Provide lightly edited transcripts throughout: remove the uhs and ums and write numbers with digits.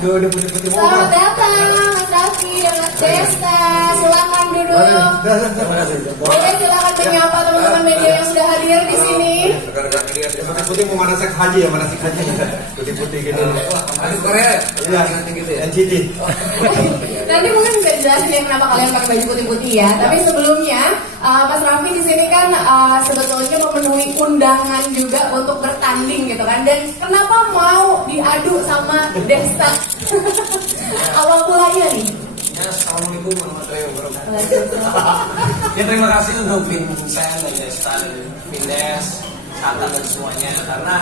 Udah putih-putih mau. Selamat datang Mas Raffi dan Mas Desta. Silakan duduk. Boleh silakan menyapa teman-teman media yang sudah hadir di sini. Putih-putih mau manasik haji ya, manasik haji. Putih-putih gitu. Habis Korea. Iya, gitu ya. NCT. Nanti mungkin bisa dijelasin ya kenapa kalian pakai baju putih-putih ya. Tapi sebelumnya Mas Raffi di sini kan sebetulnya memenuhi undangan juga untuk bertanding gitu kan. Dan kenapa mau diadu sama Desta? Awal mulanya nih. Ya, assalamualaikum warahmatullahi wabarakatuh. Ya, terima kasih untuk Vincent dan Desta dan Vindes, Satan dan semuanya, karena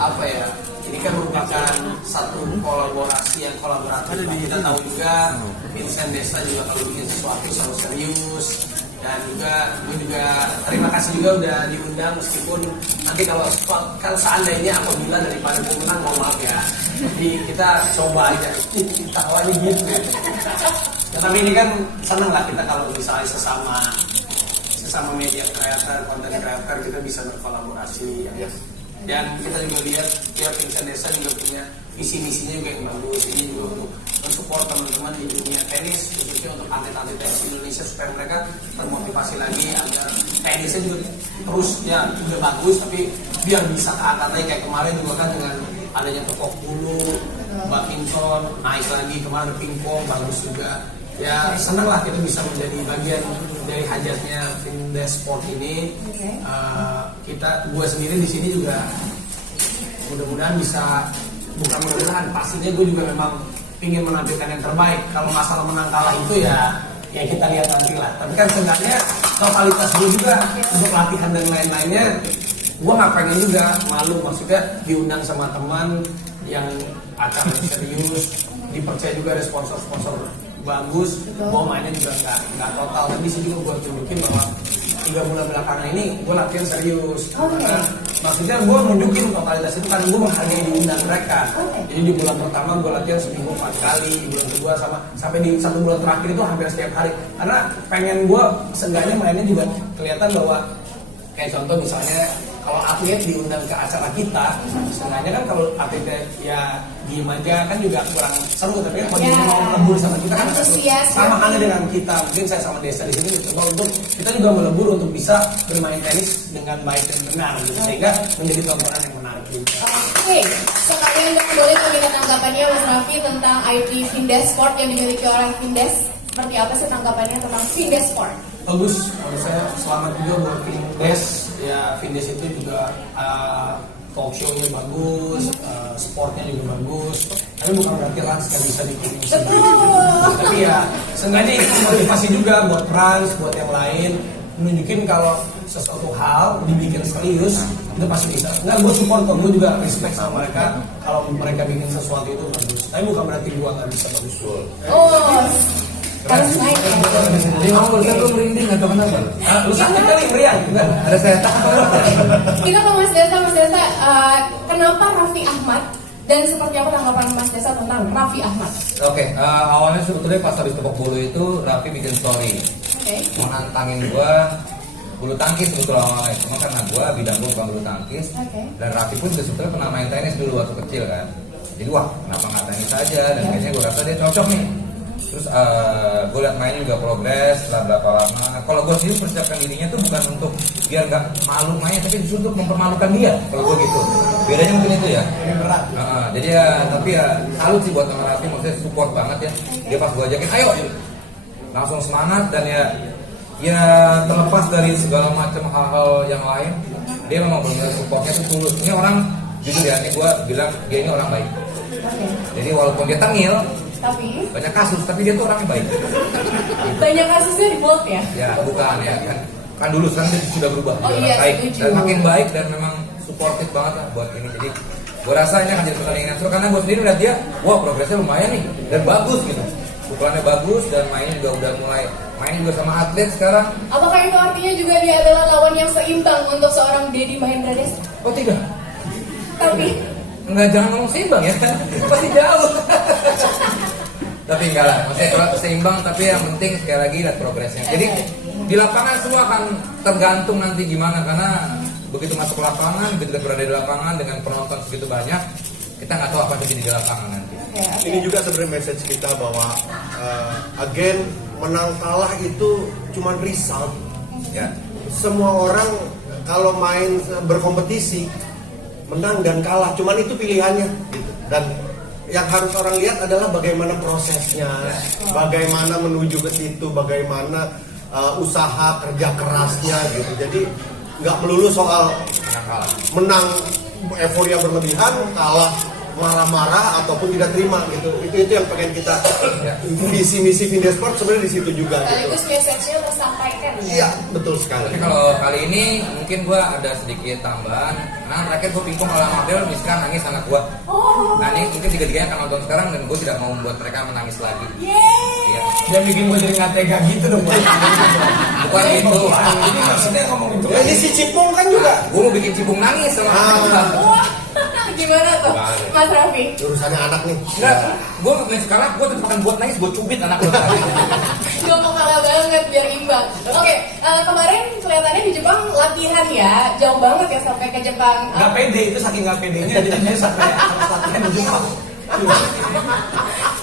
apa ya? Ini kan merupakan satu kolaborasi yang kolaboratif. Kita tahu juga Vincent Desta juga kalau bikin sesuatu selalu serius. Dan juga gue juga terima kasih juga udah diundang, meskipun nanti kalau kan seandainya apabila daripada gue menang, mohon maaf ya. Jadi kita coba aja, kita awalnya gitu. Ya, tapi ini kan seneng lah kita kalau misalnya sesama media creator, content creator, kita bisa berkolaborasi ya. Dan kita juga lihat ya Vincent Desta juga punya visi-misinya juga yang bagus. Ini juga untuk mensupport teman-teman di dunia tenis, khususnya untuk atlet-atlet tenis Indonesia supaya mereka termotivasi lagi agar tenisnya juga terus ya udah bagus, tapi biar bisa ke angkat lagi kayak kemarin juga kan dengan adanya Tepok Bulu, badminton naik lagi, kemarin ada pingpong bagus juga. Ya senang lah kita bisa menjadi bagian dari hajatnya Vindes Sport ini. Gue sendiri di sini juga mudah-mudahan bisa, bukan mudah-mudahan, pastinya gue juga memang ingin menampilkan yang terbaik. Kalau masalah menang kalah itu ya kita lihat nanti lah. Tapi kan sebenarnya totalitas gue juga untuk latihan dan lain-lainnya, gue nggak pengen juga malu, maksudnya diundang sama teman yang acara serius, dipercaya juga ada sponsor-sponsor bagus, bahwa mainnya juga nggak total. Dan di sini juga gue tunjukin bahwa 3 bulan belakangan ini gue latihan serius. Karena maksudnya gue nunjukin totalitas itu karena gue menghargai diundang mereka. Jadi di bulan pertama gue latihan seminggu 4 kali, bulan kedua sampai di 1 bulan terakhir itu hampir setiap hari. Karena pengen gue seenggaknya mainnya juga kelihatan bahwa kayak contoh misalnya kalau atlet diundang ke acara kita, setengahnya kan kalau atletnya ya diem aja kan juga kurang seru. Tapi kan kalau dia mau melebur sama kita kan sama halnya dengan kita. Mungkin saya sama Desta di sini coba untuk kita juga melebur untuk bisa bermain tenis dengan baik dan benar gitu, sehingga menjadi tontonan yang menarik juga. Oke, sekalian dong boleh meminta tanggapannya Mas Raffi tentang IP Vindes Sport yang dimiliki oleh Vindes. Seperti apa sih tanggapannya tentang Vindes Sport? Bagus, kalau saya selamat juga buat Vindes. Ya Vindes itu juga talk show-nya bagus, sportnya juga bagus. Tapi bukan berarti Rans gak bisa bikin sendiri. Tapi ya seenggaknya itu motivasi juga buat Rans, buat yang lain, menunjukin kalau sesuatu hal dibikin serius itu pasti bisa. Enggak, gue support kok, gue juga respect sama mereka kalau mereka bikin sesuatu itu bagus. Tapi bukan berarti gue gak bisa bagus. Harus main ya. Jadi mau lu merinding atau kenapa? Lu sakit kali meriang? Enggak, ada setan. Kita ke Mas Desta, kenapa Raffi Ahmad dan seperti apa tanggapan Mas Desta tentang Raffi Ahmad? Oke, awalnya sebetulnya pas habis Tepok Bulu itu Raffi bikin story. Mau nantangin gua bulu tangkis sebetulnya awalnya, cuma karena gua bidang gua bukan bulu tangkis. Dan Raffi pun sebetulnya pernah main tenis dulu waktu kecil kan. Jadi wah, kenapa nggak tenis aja, dan kayaknya gua rasa dia cocok nih. Terus gue liat mainnya juga progres setelah berapa lama. Kalau gue sendiri persiapkan dirinya tuh bukan untuk biar nggak malu mainnya, tapi justru untuk mempermalukan dia. Kalau gue gitu, bedanya mungkin itu ya. Jadi ya, tapi ya salut sih buat teman Raffi, maksudnya support banget ya. Dia pas gue ajakin, ayo, langsung semangat. Dan ya terlepas dari segala macam hal-hal yang lain, dia memang benar supportnya tuh tulus. Ini orang jujur ya, ini gue bilang dia ini orang baik. Jadi walaupun dia tengil, tapi banyak kasus, tapi dia tuh orangnya baik. Banyak kasusnya di Bolt ya? Ya bukan ya kan dulu sekarang dia sudah berubah iya, baik setuju. dan makin baik dan memang suportif banget lah buat ini. Jadi gue rasa ini akan jadi pertandingan seru karena gue sendiri lihat dia, wah progresnya lumayan nih dan bagus gitu. Pukulannya bagus dan mainnya juga udah mulai main juga sama atlet sekarang. Apakah itu artinya juga dia adalah lawan yang seimbang untuk seorang Deddy Mahendra Desta? Oh tidak. Tapi Enggak, jangan ngomong seimbang ya. Pasti jauh. Tapi enggak lah, maksudnya seimbang, tapi yang penting sekali lagi lihat progresnya. Jadi di lapangan semua akan tergantung nanti gimana, karena begitu masuk lapangan, begitu berada di lapangan dengan penonton segitu banyak, kita nggak tahu apa yang terjadi di lapangan nanti. Ini juga sebenarnya message kita bahwa again menang kalah itu cuma result. Ya. Semua orang kalau main berkompetisi menang dan kalah, cuman itu pilihannya gitu. Dan yang harus orang lihat adalah bagaimana prosesnya, bagaimana menuju ke situ, bagaimana usaha kerja kerasnya gitu. Jadi nggak melulu soal menang euforia berlebihan, kalah marah-marah ataupun tidak terima gitu. Itu yang pengen kita visi misi Vindesport sebenarnya di situ juga. Sekaligus message-nya tersampaikan. Iya, betul sekali. Tapi kalau kali ini mungkin gua ada sedikit tambahan. Nah, terakhir gua pingpong kalau Abdel misalkan nangis anak gua. Nah, ini mungkin tiga-tiganya akan nonton sekarang dan gua tidak mau membuat mereka menangis lagi. Iya. Dia bikin gua jadi nggak tega gitu dong. Bukan itu. Ini maksudnya ngomong gitu. Ini si Cipung kan juga. Gua mau bikin Cipung nangis sama Wah, gimana tuh, Mas Raffi? Urusannya anak nih. Enggak, gua nggak sekarang gua tetap akan buat nangis, gua cubit anak gua. Gak mau kalah banget biar imbang. Oke, kemarin kelihatannya di Jepang latihan ya, jauh banget ya sampai ke Jepang. Nggak pede, itu saking nggak pedenya jadi dia sampai harus latihan di Jepang.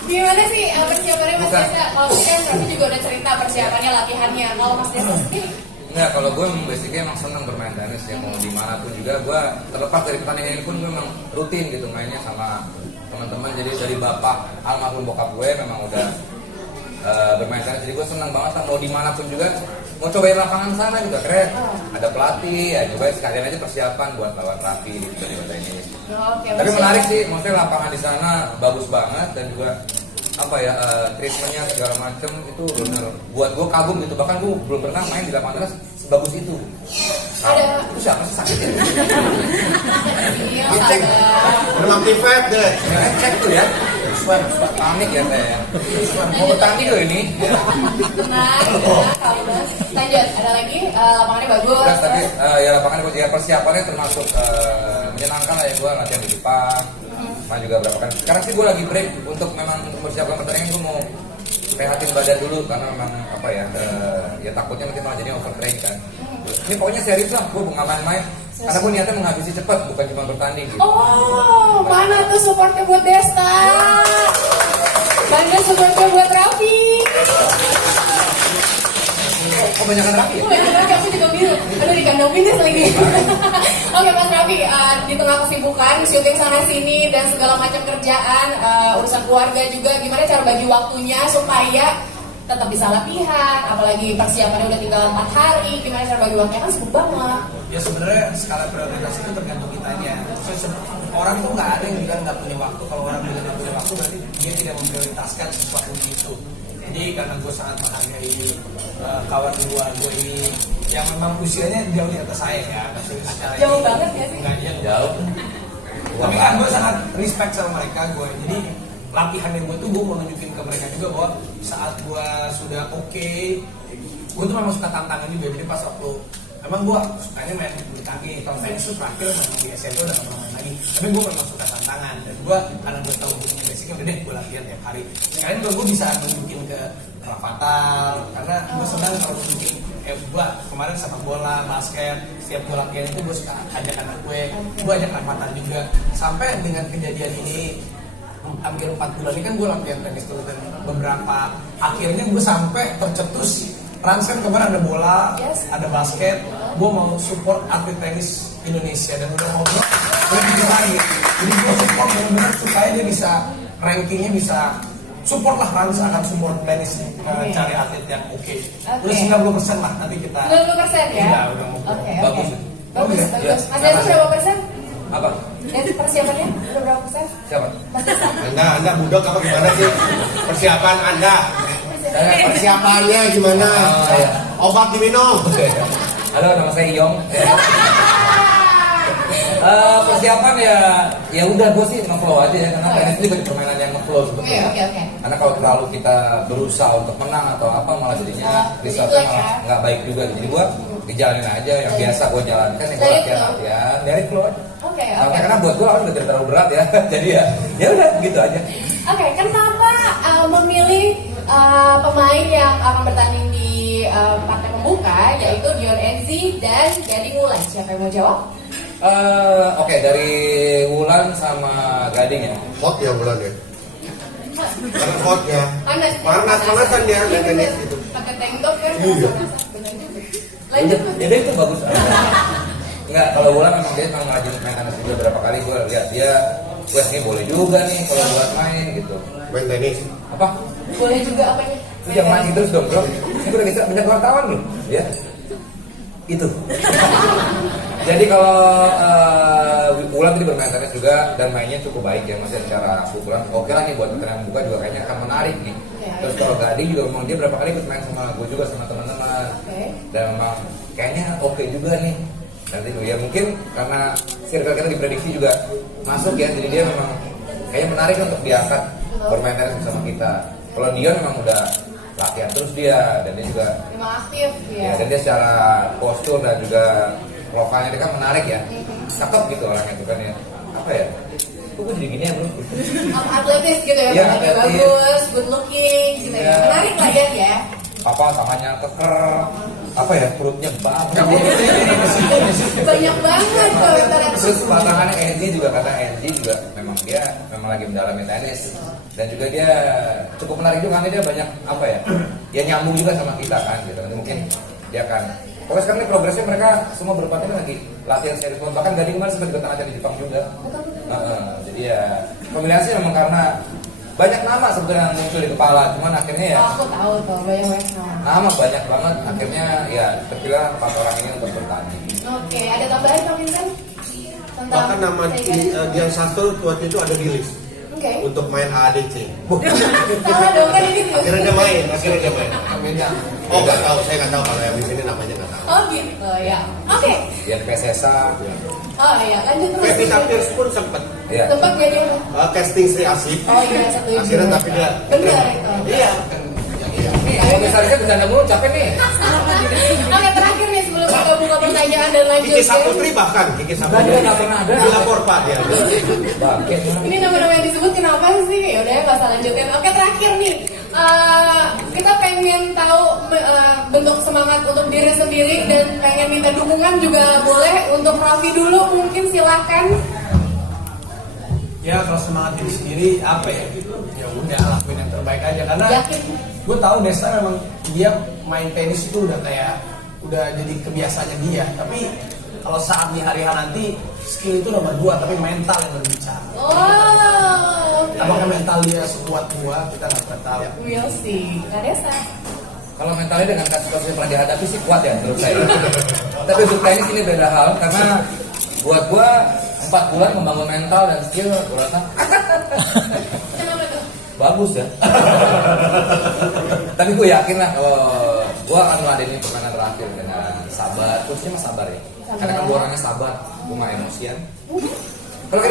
Gimana sih persiapannya Mas Desa? Kalau tadi kan Raffi juga udah cerita persiapannya, latihannya. Kalau Mas Desa sendiri? Enggak, kalau gue basically emang seneng bermain tenis ya, mau dimanapun juga gue terlepas dari pertandingan ini pun gue memang rutin gitu mainnya sama teman-teman. Jadi dari bapak almarhum bokap gue memang udah bermain tenis, jadi gue seneng banget lah, mau dimanapun juga mau cobain lapangan sana juga keren. Ada pelatih ya, cobain sekalian aja persiapan buat lawan Raffi di ini. Tapi menarik sih, maksudnya lapangan di sana bagus banget dan juga apa ya treatmentnya segala macem itu benar buat gue kagum gitu. Bahkan gue belum pernah main di lapangan tenis sebagus itu. Ada itu siapa sih sakit ya? iya, Dicek. Memang tifet deh. Cek tuh ya. Panik ya saya. Mau bertanding loh ini. Tenang, tenang. Lanjut, ada lagi lapangannya bagus. Terus tadi ya lapangan ya persiapannya termasuk menyenangkan lah ya, gue latihan di Jepang. Main juga berapa kan. Sekarang sih gue lagi break untuk memang untuk persiapan pertandingan. Gue mau rehatin badan dulu karena memang apa ya ya takutnya nanti malah jadi overtrain kan. Ini pokoknya serius lah, gue nggak main-main. Karena gue niatnya menghabisi cepat, bukan cuma bertanding gitu. Oh, mana tuh supportnya buat Desta? Mana supportnya buat Raffi? Oh, banyakan Raffi ya? Oh, banyakan Raffi, aku juga bingung. Aduh, di kandang finish lagi. Oke, Mas Raffi, di tengah kesibukan, syuting sana sini dan segala macam kerjaan, urusan keluarga juga, gimana cara bagi waktunya supaya tetap bisa latihan, apalagi persiapannya udah tinggal 4 hari, gimana cara bagi waktunya, kan sibuk banget. Ya sebenarnya skala prioritas itu tergantung kitanya. Orang tuh nggak ada yang bilang nggak punya waktu. Kalau orang bilang nggak punya waktu berarti dia tidak memprioritaskan sesuatu itu. Jadi karena gue sangat menghargai kawan gue ini yang memang usianya jauh di atas saya ya. Jauh banget ya sih? Nggak jauh. Tapi kan gue sangat respect sama mereka gue. Jadi latihan yang gue tuh gue mau nunjukin ke mereka juga bahwa saat gue sudah oke, gue tuh memang suka tantangan juga. Jadi pas waktu emang gue sukanya main bulu tangkis, kalau tenis itu terakhir main di SMP udah gak pernah main lagi. Tapi gue memang suka tantangan dan gue karena gue tahu gue punya basicnya udah deh gue latihan tiap hari. Sekarang juga gue bisa nunjukin ke Rafathar karena gue senang kalau nunjukin gue kemarin sama bola, basket, setiap gue latihan itu gue suka ajak anak gue ajak Rafathar juga. Sampai dengan kejadian ini hampir 4 bulan ini kan gue latihan tenis terus dan beberapa akhirnya gue sampai tercetus Rans kan kemarin ada bola, ada basket, gue mau support atlet tenis Indonesia dan udah ngobrol lebih lagi. Jadi gue support benar-benar supaya dia bisa rankingnya bisa support lah Rans akan support tenis cari atlet yang oke. Udah 90% lah nanti kita. 90% ya? Iya udah mau. Oke. Bagus. Bagus. Ya. Mas Desa berapa persen? Apa? Dari persiapannya udah berapa persen? Siapa? Mas Desa? Anda budok apa gimana sih? Persiapan Anda? Persiapannya gimana? Iya. Obat diminum. Halo, nama saya Iyong. Persiapan ya udah gue sih nge-flow aja ya karena tenis ini bukan permainan yang nge-flow sebetulnya. Oke. Karena kalau terlalu kita berusaha untuk menang atau apa malah jadinya resultnya malah nggak baik juga. Jadi gue dijalanin aja yang biasa gue jalankan yang gue latihan dari flow aja. Oke. Karena buat gue kan udah terlalu berat ya. Jadi ya udah gitu aja. Oke, kenapa memilih pemain yang akan bertanding di partai pembuka yaitu Dion Enzi dan Gading Wulan? Siapa yang mau jawab? Oke, dari Wulan sama Gading ya. Hot ya bulan ya. Karena hot ya. Panas-panasan dia main tenis itu. Pakai tank top kan. Iya. Benar juga. Lanjut. Jadi itu bagus. Enggak, kalau bola memang dia memang rajin main tenis juga berapa kali gue lihat dia, wah ini boleh juga nih kalau buat main gitu. Main tenis. Apa? Boleh juga apanya? Lu jangan mancing terus dong bro. Ini udah bisa banyak wartawan loh, ya. Itu. Jadi kalau Wulan tadi bermain tenis juga dan mainnya cukup baik ya, masih secara pukulan oke lah nih buat pertandingan buka juga kayaknya akan menarik nih. Terus kalau Gading juga memang dia berapa kali ikut main sama gue juga sama teman-teman. Dan memang kayaknya oke juga nih. Nanti ya mungkin karena circle kita diprediksi juga masuk ya, jadi dia memang kayaknya menarik untuk diangkat bermain tenis bersama kita. Kalau dia memang udah latihan terus dia dan dia juga Memang aktif ya, ya. dan dia secara postur dan juga profilnya dia kan menarik ya, cakep gitu orangnya itu kan ya, apa ya, kok gue jadi gini ya bro? Atletis gitu ya, Iya, badannya atletis. bagus, good looking gitu ya. Iya. Menarik lah ya. Apa tangannya keker, apa ya perutnya banget. Banyak banget kalau Terus pasangannya Angie juga, kata Angie juga memang dia memang lagi mendalami tenis dan juga dia cukup menarik juga karena dia banyak apa ya, dia nyambung juga sama kita kan gitu. Nanti mungkin dia akan pokoknya sekarang ini progresnya mereka semua berempat ini lagi latihan serius, bahkan Gading kemarin sempat ikutan acara di Jepang juga. Jadi ya kombinasi memang karena banyak nama sebetulnya yang muncul di kepala, cuman akhirnya ya aku tahu tuh banyak nama. nama banyak banget, akhirnya ya terpilih 4 orang ini untuk bertanding. Oke, ada tambahan Pak Vincent? Tentang Bahkan nama Dian Sastro waktu itu ada di list Oke. untuk main AADC. Salah dong kan ini. Akhirnya dia main. Beda. Oh nggak tahu, saya nggak tahu kalau yang di sini namanya nggak tahu. Oh gitu ya. Oke. Dia PSSA. Oh iya, lanjut terus. Pevita Pierce pun sempat Iya. Tempat gak dia? casting Sri Asih. Oh iya, setuju. Akhirnya tapi dia Benar itu. Iya. Nih, kalau misalnya bercanda mulu capek nih. Oke, terakhir nih sebelum kita buka pertanyaan dan lanjut. Kiki Saputri bahkan Kiki Saputri Dia nggak pernah ada. dilapor Pak dia. Bangke. Ini nama-nama yang disebut kenapa sih? Ya udah nggak usah lanjutin. Oke, terakhir nih. Kita pengen tahu bentuk semangat untuk diri sendiri dan pengen minta dukungan juga boleh. Untuk Raffi dulu mungkin silakan. Ya kalau semangat diri sendiri apa ya gitu, ya udah lakuin yang terbaik aja karena Yakin. gue tahu Desta memang dia main tenis itu udah kayak udah jadi kebiasaannya dia, tapi kalau saat di hari nanti skill itu nomor 2 tapi mental yang berbicara. Oh, oke. Apakah mental dia sekuat gua kita nggak pernah tahu. We'll see. Kak Desa. Kalau mentalnya dengan kasus-kasus yang pernah dihadapi sih kuat ya menurut saya. Tapi untuk tenis ini beda hal karena buat gua 4 bulan membangun mental dan skill gua rasa Kenapa tuh? bagus ya. Tapi gue yakin lah kalau gue akan meladenin permainan terakhir dengan sabar, khususnya mas sabar ya. Karena kan gue orangnya sabar, gue mah emosian. Kalau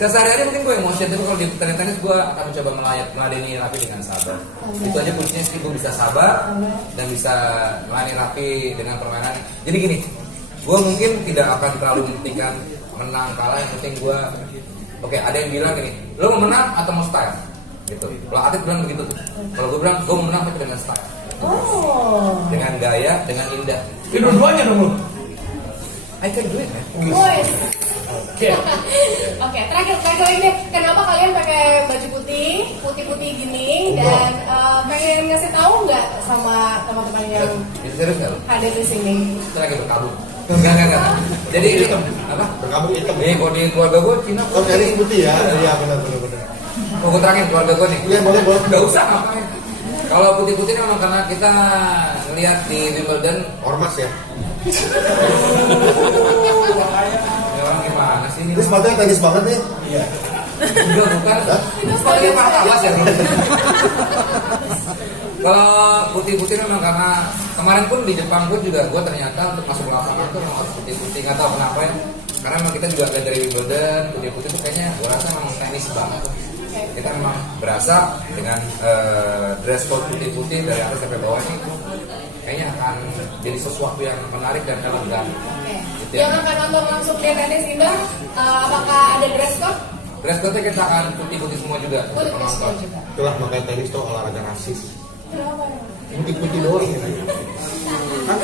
keseharian mungkin gue emosian, tapi kalau di tenis gue akan mencoba meladeni Raffi dengan sabar. Itu aja kuncinya sih, gue bisa sabar dan bisa melayani Raffi dengan permainan. Jadi gini, gue mungkin tidak akan terlalu mementingkan menang kalah, yang penting gue oke, ada yang bilang gini, lo mau menang atau mau style? Gitu. Kalau atlet bilang begitu tuh. Kalau gue bilang, gue mau menang tapi dengan style. Oh. Dengan gaya, dengan indah. Ini dua-duanya dong lu. I can do it, man. Woi. Oke. Oke, terakhir lagi deh. Kenapa kalian pakai baju putih gini dan pengen ngasih tahu nggak sama teman-teman yang Itu serius nggak lo? hadir di sini? Kita lagi berkabung. Enggak. Jadi ini apa? Berkabung hitam. Nih, kalau di keluarga gue Cina. Oh dari putih ya? Iya benar. Mau gue terangin keluarga gue nih. Iya boleh. Nggak usah ngapain. Kalau putih-putih memang karena kita ngeliat di Wimbledon. Ormas ya. Memang gimana sih ini? Ini sepatunya tenis banget nih. Iya. Enggak, bukan. Sepatunya Pak ya. Kalau putih-putih memang karena kemarin pun di Jepang pun juga gue ternyata untuk masuk lapangan tuh memang harus putih-putih, nggak tahu kenapa ya. Karena memang kita juga dari Wimbledon, putih-putih tuh kayaknya gue rasa memang tenis banget. Kita memang berasa dengan dress code putih-putih dari atas sampai bawah ini kayaknya akan jadi sesuatu yang menarik dan elegan. Gitu ya. Yang akan nonton langsung di tenis Indah, apakah ada dress code? Dress code-nya kita akan putih-putih semua juga. Putih untuk dress penonton. code juga. Itulah makanya tenis tuh olahraga rasis. Kenapa? Putih-putih doang ya. Kan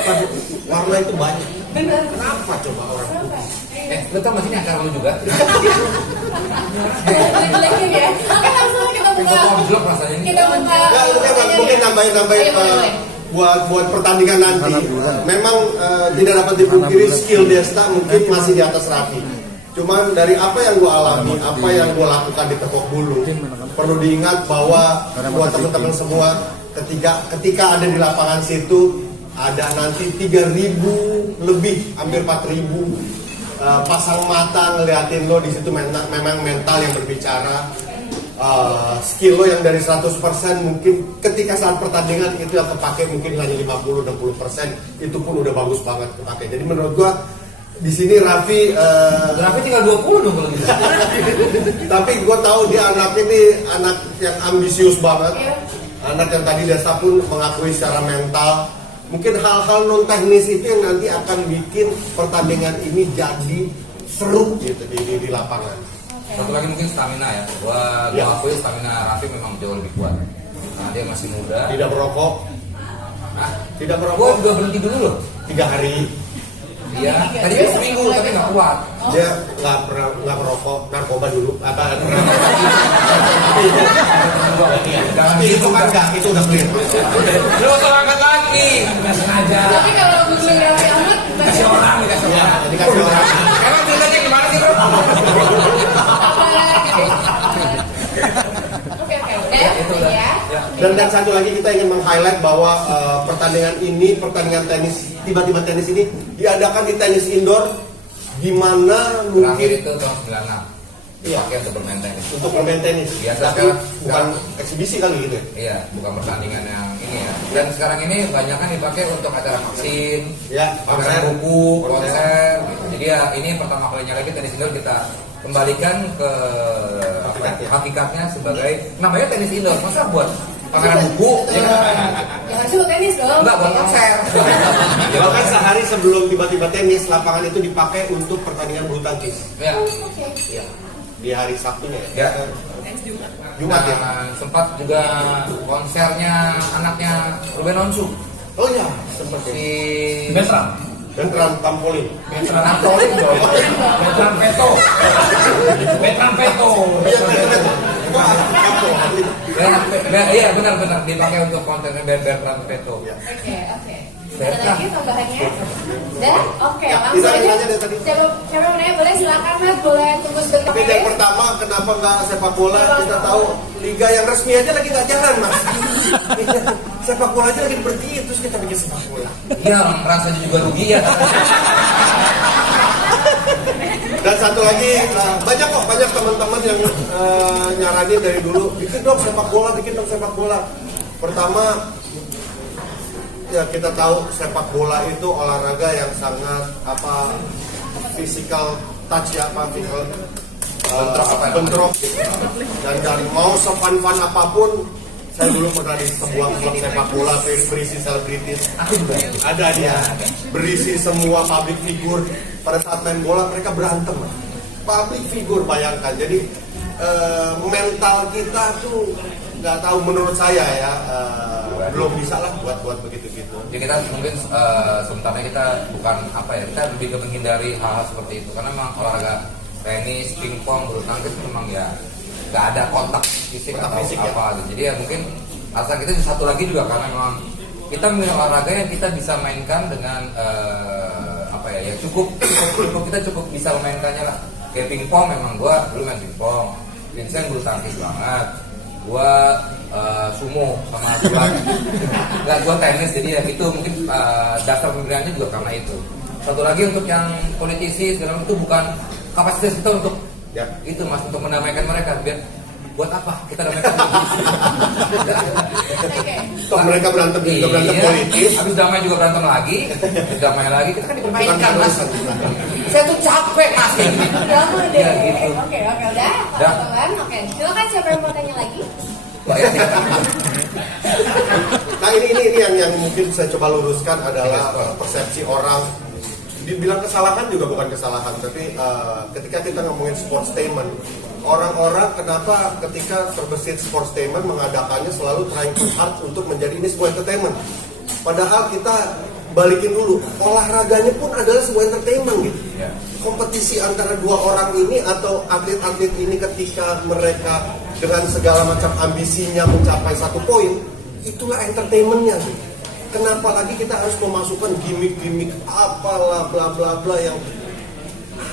warna itu banyak. Benar. Kenapa coba orang putih? Lu tau gak sih ini acara lu juga? Jelek-jelekin ya. Oke, langsung kita Pojok rasanya ini. Kita buka. Ya, mungkin nambahin buat pertandingan nanti. Memang tidak dapat dipungkiri skill Desta mungkin masih di atas Raffi. Cuman dari apa yang gue alami, apa yang gue lakukan di Tepok Bulu, perlu diingat bahwa buat teman-teman semua, ketika ada di lapangan situ ada nanti 3.000 lebih, hampir 4.000 pasang mata ngeliatin lo di situ. Memang mental yang berbicara. Skill lo yang dari 100% mungkin ketika saat pertandingan itu yang terpakai mungkin hanya 50-60%, itu pun udah bagus banget terpakai. Jadi menurut gua di sini Raffi tinggal 20 dong kalau gitu. Tapi gua tahu dia anak yang ambisius banget. Anak yang tadi Desta pun mengakui secara mental. Mungkin hal-hal non teknis itu yang nanti akan bikin pertandingan ini jadi seru gitu di lapangan. Satu lagi mungkin stamina ya. Gua akui stamina Raffi memang jauh lebih kuat. Nah, dia masih muda. Tidak merokok. Nah, Tidak gua merokok. juga berhenti dulu loh. 3 hari. Iya. Tadi kan seminggu tapi nggak kuat. Dia nggak merokok, narkoba dulu. Tapi itu kan nggak, itu udah clear. Lu usah angkat lagi. Nggak sengaja. Tapi kalau googling Raffi Ahmad, Kasih orang. Ya, dikasih orang. Emang ceritanya gimana sih bro? Oke, udah ya. Dan satu lagi kita ingin meng-highlight bahwa pertandingan tenis, tiba-tiba tenis ini diadakan di tenis indoor, di mana Terakhir mungkin itu tahun 96. Iya. Pakai untuk bermain tenis. untuk bermain tenis. Biasa Tapi sekarang. bukan eksibisi kali gitu ya. Iya, bukan pertandingan yang ini ya. Dan sekarang ini banyak kan dipakai untuk acara vaksin, Ya, pameran buku, konser. Gitu. Jadi ya ini pertama kalinya lagi tenis indoor kita kembalikan ke hakikatnya sebagai namanya tenis indoor. Masa buat pameran buku? Jangan suka tenis dong. Enggak buat konser. Bahkan sehari sebelum tiba-tiba tenis, lapangan itu dipakai untuk pertandingan bulu tangkis. Ya. Oke. Iya. Di hari Sabtunya ya. Ya. Jumat ya. Dan sempat juga konsernya anaknya Ruben Onsu. Oh iya, sempat ya. Si Dan trampolin. Trampolin dong. Betran Peto. Iya benar dipakai untuk kontennya Betran Peto. Oke. Ada lagi tambahannya? Udah? Oke, Ya, langsung kita aja. aja dari tadi. Siapa mau nanya boleh silakan Mas, boleh tunggu sebentar. Tapi yang pertama, kenapa nggak sepak bola? Kita tahu liga yang resmi aja lagi nggak jalan, Mas. Sepak bola aja lagi berhenti, terus kita bikin sepak bola. Iya, rasanya juga rugi ya. Dan satu lagi, banyak teman-teman yang nyaranin dari dulu, bikin dong sepak bola. Pertama, ya kita tahu sepak bola itu olahraga yang sangat physical touch ya, physical bentrok. Dan mau se-fun apapun, saya dulu pernah di sebuah klub sepak bola berisi selebritis. Ada dia, berisi semua public figure. Pada saat main bola mereka berantem. Public figure, bayangkan. Jadi mental kita tuh nggak tahu, menurut saya ya belum bisa lah buat begitu-gitu. Jadi kita mungkin sebenarnya kita bukan kita lebih ke menghindari hal-hal seperti itu karena memang olahraga tenis, pingpong, bulu tangkis memang ya nggak ada kontak fisik atau fisik, apa gitu. Jadi ya mungkin asal kita satu lagi juga karena memang kita memilih olahraga yang kita bisa mainkan dengan cukup kita cukup bisa memainkannya lah. Kayak pingpong memang gua dulu main pingpong, Vincent bulu tangkis banget. Gua sumo sama gulat. Enggak, gua tenis, jadi ya itu mungkin dasar pemilihannya juga karena itu. Satu lagi untuk yang politisi segala macam itu bukan kapasitas kita untuk itu Mas, untuk mendamaikan mereka. Biar buat apa kita damaikan politisi? Toh mereka berantem politis. Habis damai juga berantem lagi. Habis damai lagi kita kan dipermainkan Mas. Saya tuh capek Mas. Jangan deh. Ya, gitu. Oke, udah. Teman-teman, oke. Silakan siapa yang mau tanya lagi? Nah ini yang mungkin saya coba luruskan adalah persepsi orang. Dibilang kesalahan juga bukan kesalahan, tapi ketika kita ngomongin sportainment, orang-orang kenapa ketika terbesit sportainment mengadakannya selalu trying hard untuk menjadi ini sebuah entertainment. Padahal kita balikin dulu, olahraganya pun adalah sebuah entertainment gitu. kompetisi antara dua orang ini atau atlet-atlet ini ketika mereka dengan segala macam ambisinya mencapai satu poin, itulah entertainmentnya sih. Kenapa lagi kita harus memasukkan gimmick-gimmick apalah bla bla bla yang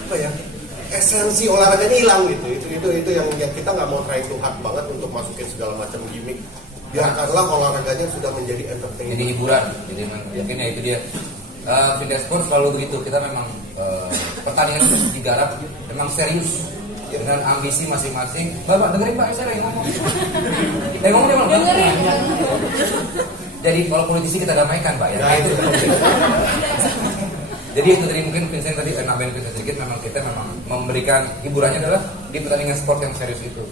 apa ya, esensi olahraganya hilang gitu. Itu yang kita nggak mau try to hard banget untuk masukin segala macam gimmick. Biarkanlah olahraganya sudah menjadi entertainment. Jadi hiburan. Jadi mungkin ya itu dia. Vindes Sport selalu begitu. Kita memang pertandingan digarap memang serius dengan ambisi masing-masing. Bapak dengerin Pak, saya lagi ngomong. Ngomong dia malah Dengerin. Jadi kalau politisi kita damaikan Pak ya. Nah, itu. Jadi itu tadi mungkin Vincent tadi nambahin Vincent sedikit, memang kita memang memberikan hiburannya adalah di pertandingan sport yang serius itu.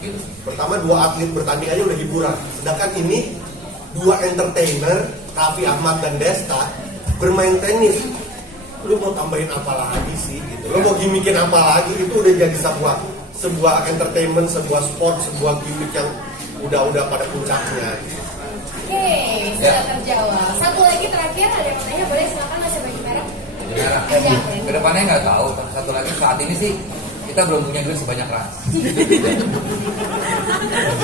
Gitu. Pertama dua atlet bertanding aja udah hiburan. Sedangkan ini dua entertainer, Raffi Ahmad dan Desta bermain tenis. Lu mau tambahin apa lagi sih gitu? Lu mau gimmickin apa lagi? Itu udah jadi sebuah entertainment, sebuah sport, sebuah gimmick yang udah pada puncaknya. Oke, sudah terjawab. Satu lagi terakhir, ada yang tanya, boleh silakan masih bagi merek. Ya, kedepannya nggak tahu. Satu lagi saat ini sih kita belum punya duit sebanyak Ras.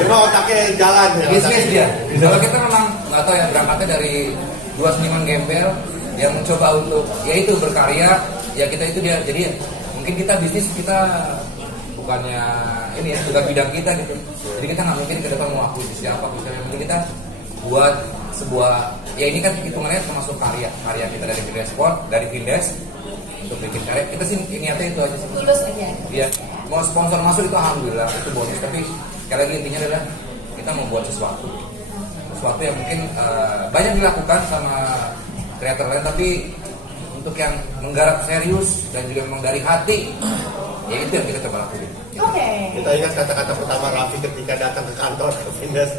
Cuma otaknya jalan ya. Bisnis dia. Kalau kita memang nggak tahu ya, berangkatnya dari dua seniman gembel yang mencoba untuk yaitu berkarya, ya kita itu dia. Jadi mungkin kita bisnis kita bukannya ini ya, bukan bidang kita gitu. Jadi kita nggak mungkin ke depan mau akuisisi apa, misalnya mungkin kita buat sebuah, ya ini kan hitungannya termasuk karya kita dari Vindes Sport, dari Vindes untuk bikin karya. Kita sih niatnya itu aja sih. Tulus aja. Iya, mau sponsor masuk itu alhamdulillah, itu bonus. Tapi sekali lagi intinya adalah kita mau buat sesuatu yang mungkin banyak dilakukan sama kreator lain, tapi untuk yang menggarap serius dan juga memang dari hati, ya itu yang kita coba lakukan. Oke. Kita ingat kata-kata pertama Raffi ketika datang ke kantor ke Vindes,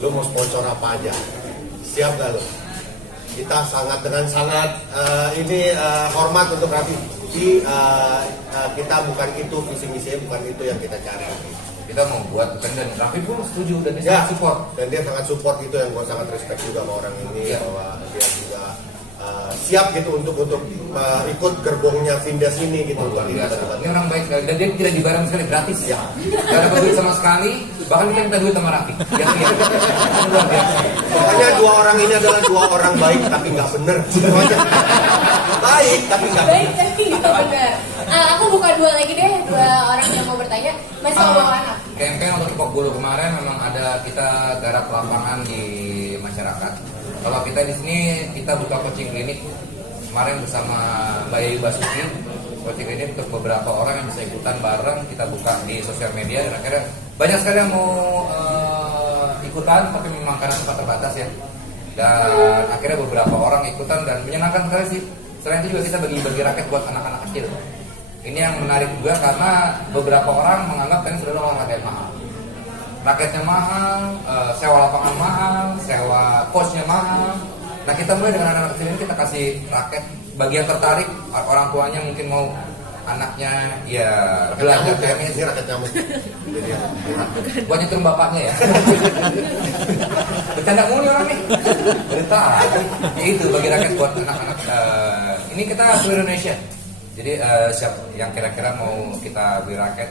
lu mau sponsor apa aja? Siap gak lu? Kita dengan sangat hormat untuk Raffi. Jadi kita bukan itu visi misinya, bukan itu yang kita cari. Kita mau buat dan Raffi pun setuju dan dia Ya, sangat support. dan dia sangat support, itu yang gue sangat respect juga sama orang ini, Ya. bahwa dia juga siap gitu untuk ikut gerbongnya Vindes ini gitu. Luar Ini biasa. tempat- Ini orang baik sekali dan dia tidak dibayar sekali, gratis Ya. Gak dapat duit sama sekali, bahkan kita minta duit sama Raffi. Yang luar biasa. Pokoknya dua orang ini adalah dua orang baik tapi nggak bener. Semuanya baik tapi nggak Baik, bener. tapi nggak benar. Aku buka dua lagi deh, dua orang yang mau bertanya. Masih mau bawa anak? Campaign untuk Kipok Bulu kemarin memang ada kita garap lapangan di masyarakat. Kalau kita di sini kita buka coaching klinik kemarin bersama Mbak Yayu Basuki. Coaching klinik untuk beberapa orang yang bisa ikutan bareng, kita buka di sosial media dan akhirnya banyak sekali yang mau ikutan, tapi memang karena tempat terbatas ya. Dan akhirnya beberapa orang ikutan dan menyenangkan sekali sih. Selain itu juga kita bagi-bagi raket buat anak-anak kecil. Ini yang menarik juga karena beberapa orang menganggap tenis adalah olahraga yang mahal. Raketnya mahal, sewa lapangan mahal, sewa coachnya mahal. Nah kita mulai dengan anak-anak kecil ini kita kasih raket. Bagi yang tertarik, orang tuanya mungkin mau anaknya ya belajar tenis. Ini raket nyamuk. Jadi ya. Buat nyetir bapaknya ya. Bercanda mulu orang nih. Berita. Ya itu bagi raket buat anak-anak. Ini kita seluruh Indonesia. Jadi siap yang kira-kira mau kita beli raket,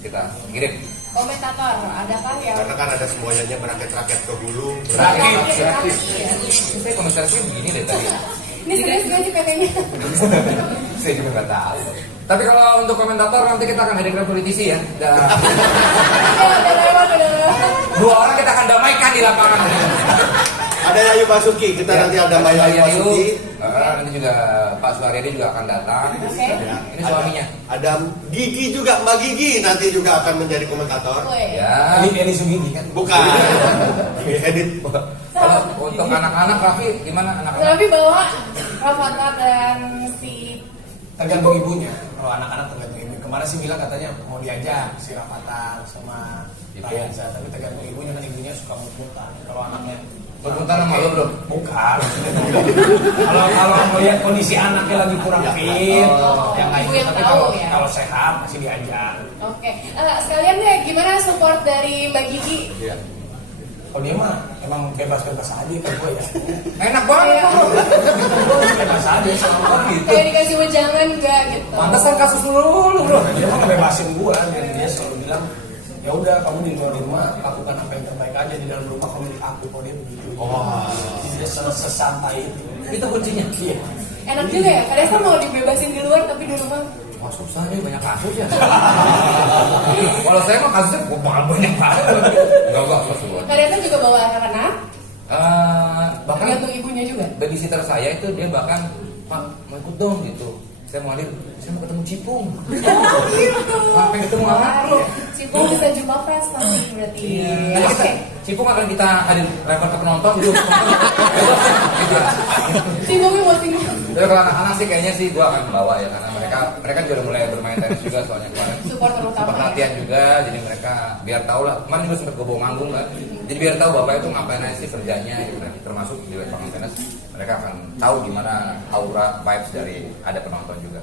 kita kirim. Komentator, adakah yang Karena kan ada semuanya meraket-raket ke hulu. Rakit. Saya komentarnya begini deh tadi. Ini serius gak sih PT-nya? Saya juga nggak tahu. Tapi kalau untuk komentator nanti kita akan hadirkan politisi ya. Dan Udah lewat. dua orang kita akan damaikan di lapangan. Ada Yayu Basuki, kita nanti ada Mbak Yayu Basuki. Nanti juga Pak Suharyadi juga akan datang. Oke. Ini suaminya. Ada Gigi juga, Mbak Gigi nanti juga akan menjadi komentator. Woi. Ya. Ini Sugigi kan? Bukan. Gigi edit. Kalau untuk anak-anak Raffi gimana anak-anak? Tapi bawa Rafathar dan si Tergantung ibunya. Kalau anak-anak tergantung ibu. Kemarin sih bilang katanya mau diajak si Rafathar sama Ryanza, tapi tergantung ibunya, kan ibunya suka muter. Kalau anaknya Berpuntar sama lo bro? bukan. Kalau melihat kondisi anaknya lagi kurang fit, yang nggak Ibu ikut. yang Tapi tahu, kalau ya. kalau sehat masih diajak. Oke. Sekalian deh, gimana support dari Mbak Gigi? Iya. Kalau dia mah emang bebas-bebas aja kan gue ya. Enak banget. Iya. Bebas aja selama kan gitu. Kayak dikasih wejangan enggak gitu. Pantesan kasus lu bro. Dia mah ngebebasin gua dan dia selalu bilang ya udah kamu di luar rumah lakukan apa yang terbaik aja, di dalam rumah kamu milik aku. Kalau dia begitu. Dia sesantai itu. Itu kuncinya. Iya. Enak juga ya, kadang mau dibebasin di luar tapi di rumah. Wah susah nih, banyak kasus ya. Kalau saya mah kasusnya banyak banget. Enggak sesuatu. Kadang juga bawa anak-anak. Bahkan Tergantung ibunya juga. babysitter saya itu dia bahkan Pak mau ikut dong gitu. Saya mau ketemu Cipung. Oh gitu. Pengen ketemu anak lu. Cipung bisa jumpa fans pasti berarti. Nanti kita, Oke. Cipung akan kita hadir lempar ke penonton gitu. Gitu. Cipungnya mau tinggal. Tapi kalau anak-anak sih kayaknya sih gua akan bawa ya, karena mereka juga udah mulai bermain tenis juga soalnya kemarin. Support terutama. Sempat latihan juga, jadi mereka biar tahu lah. Kemarin juga sempat bawa manggung kan. Jadi biar tahu bapak itu ngapain aja sih kerjanya gitu kan. Termasuk di lapangan tenis, mereka akan tahu gimana aura vibes dari ada penonton juga.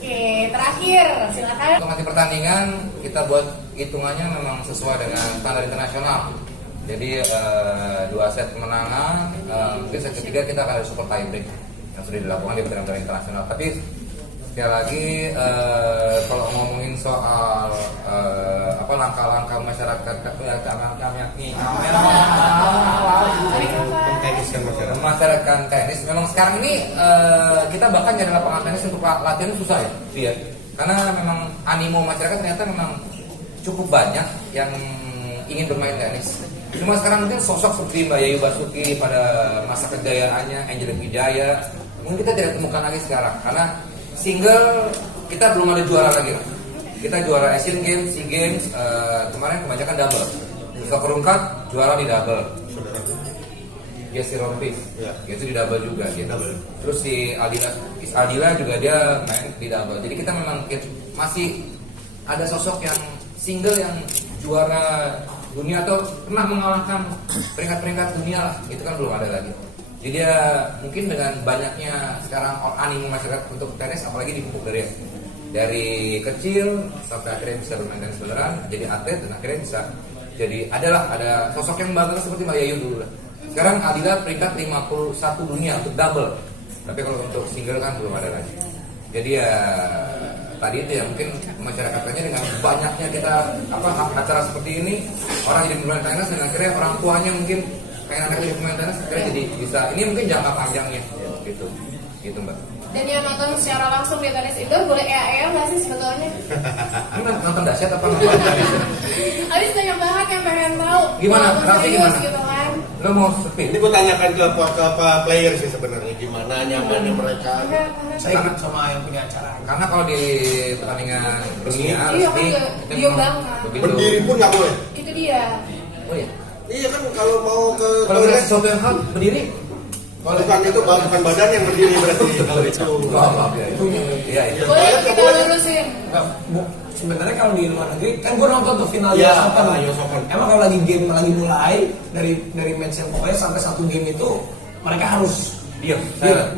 Oke, terakhir silakan. Untuk nanti pertandingan kita buat hitungannya memang sesuai dengan standar internasional. Jadi 2 set kemenangan, mungkin set ketiga kita akan ada super tie break yang sudah dilakukan di pertandingan internasional. Tapi sekali lagi kalau ngomongin soal langkah-langkah masyarakat masyarakat tenis, memang sekarang ini kita bahkan nyari lapangan tenis untuk latihan susah ya, Via. Karena memang animo masyarakat ternyata memang cukup banyak yang ingin bermain tenis. Cuma sekarang mungkin sosok seperti Mbak Yayu Basuki pada masa kejayaannya, Angela Wijaya, mungkin kita tidak temukan lagi sekarang karena single kita belum ada juara lagi. Kita juara Asian Games, SEA Games, kemarin kebanyakan double. Bisa perungkat juara di double. Jesse Rompis, itu di double juga gitu. Terus si Aldila juga dia main di double. Jadi kita memang masih ada sosok yang single yang juara dunia atau pernah mengalahkan peringkat-peringkat dunia lah, itu kan belum ada lagi. Jadi ya mungkin dengan banyaknya sekarang animo masyarakat untuk tenis, apalagi dipupuk dari kecil sampai akhirnya bisa bermain tenis beneran, jadi atlet dan akhirnya bisa jadi ada sosok yang bangga seperti Mbak Yayu dulu lah. Sekarang Adila peringkat 51 dunia untuk double, tapi kalau untuk single kan belum ada lagi. Jadi ya tadi itu ya mungkin masyarakatnya dengan banyaknya kita acara seperti ini, orang jadi bermain tenis dan akhirnya orang tuanya mungkin pengen anak jadi pemain tenis, akhirnya jadi bisa. Ini mungkin jangka panjangnya gitu Mbak. Dan yang nonton secara langsung di tenis indoor boleh EA nggak sih sebetulnya? Ini nonton dahsyat apa nonton tenis? Habis banyak banget yang pengen tahu. Gimana? Walaupun Raffi serius gimana? gitu kan. Lo mau sepi? Ini gue tanyakan ke player sih sebenarnya gimana nyamannya mereka. Saya ikut sama yang punya acara. Karena kalau di pertandingan dunia Iya kan diem banget. Berdiri pun nggak boleh. Itu dia. Oh iya. Iya kan kalau mau ke Kalau toilet, sesuatu yang hal berdiri. bukan itu bukan badan yang berdiri berarti kalau itu. Maaf ya. Iya itu. Boleh kita lurusin. Enggak, sebenarnya kalau di luar negeri kan gue nonton tuh final Iya, US Open. US Open. Emang kalau lagi game lagi mulai dari match yang pokoknya sampai satu game itu mereka harus Diam.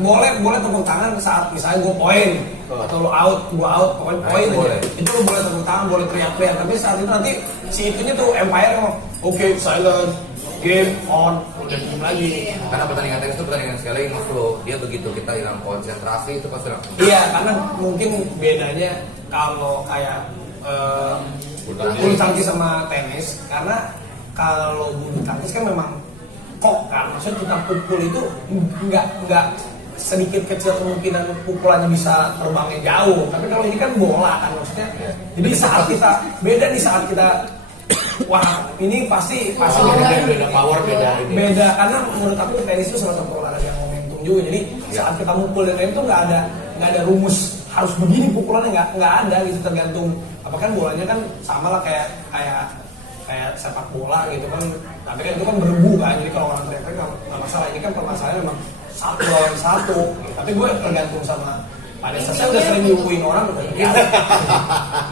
boleh tepuk tangan saat misalnya gue poin atau lo out, gue out, pokoknya poin aja. boleh. Itu lo boleh tepuk tangan, boleh teriak-teriak. Tapi saat itu nanti si itunya tuh umpire ngomong, oke, silent, game on, udah diem lagi. Karena pertandingan tenis itu pertandingan sekali lagi flow. Dia begitu kita hilang konsentrasi itu pasti hilang. Iya, karena mungkin bedanya kalau kayak bulu tangkis sama tenis, karena kalau bulu tangkis kan memang kok kan, maksudnya kita pukul itu nggak sedikit kecil kemungkinan pukulannya bisa terbangnya jauh. Tapi kalau ini kan bola kan maksudnya. Jadi saat kita beda nih saat kita wah ini pasti Beda power beda ini. beda karena menurut aku tenis itu salah satu olahraga yang momentum juga. Jadi saat kita mukul dan lain itu nggak ada rumus harus begini pukulannya, nggak ada gitu, tergantung apa kan bolanya kan sama lah kayak sepak bola gitu kan, tapi kan itu kan berebu kan, jadi kalau orang teriak nggak masalah. Ini kan permasalahannya memang satu lawan satu, tapi gue tergantung sama pada saya udah sering diukuin orang udah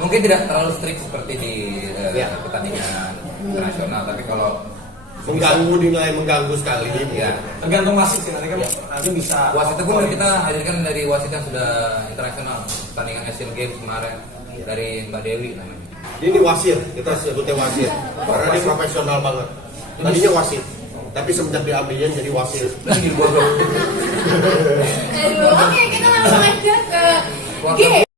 Mungkin tidak terlalu strict seperti di pertandingan internasional, tapi kalau mengganggu sekali. ya tergantung wasit sih, nanti kan nanti bisa wasit itu pun kita hadirkan dari wasit yang sudah internasional, pertandingan Asian Games kemarin dari Mbak Dewi namanya. Ini wasit, kita sebutnya wasit karena dia profesional banget. Tadinya wasit, tapi semenjak diambilnya jadi wasit. Lagi di bawah. Dari bawah keluarga G.